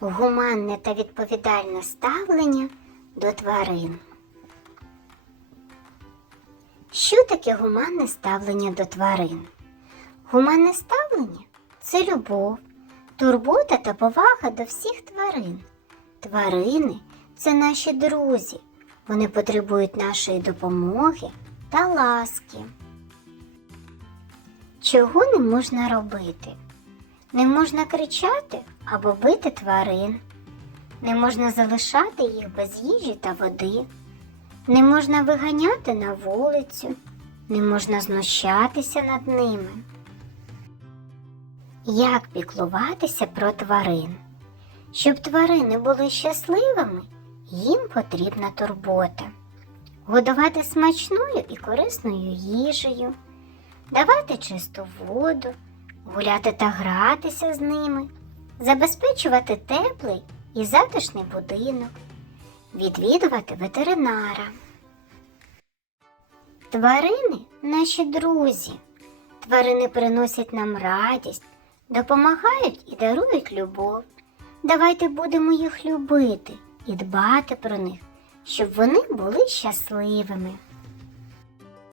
Гуманне та відповідальне ставлення до тварин. Що таке гуманне ставлення до тварин? Гуманне ставлення це любов, турбота та повага до всіх тварин. Тварини це наші друзі. Вони потребують нашої допомоги та ласки. Чого не можна робити? Не можна кричати або бити тварин. Не можна залишати їх без їжі та води. Не можна виганяти на вулицю. Не можна знущатися над ними. Як піклуватися про тварин? Щоб тварини були щасливими, їм потрібна турбота. Годувати смачною і корисною їжею, давати чисту воду, гуляти та гратися з ними, забезпечувати теплий і затишний будинок, відвідувати ветеринара. Тварини наші друзі. Тварини приносять нам радість, допомагають і дарують любов. Давайте будемо їх любити і дбати про них, щоб вони були щасливими.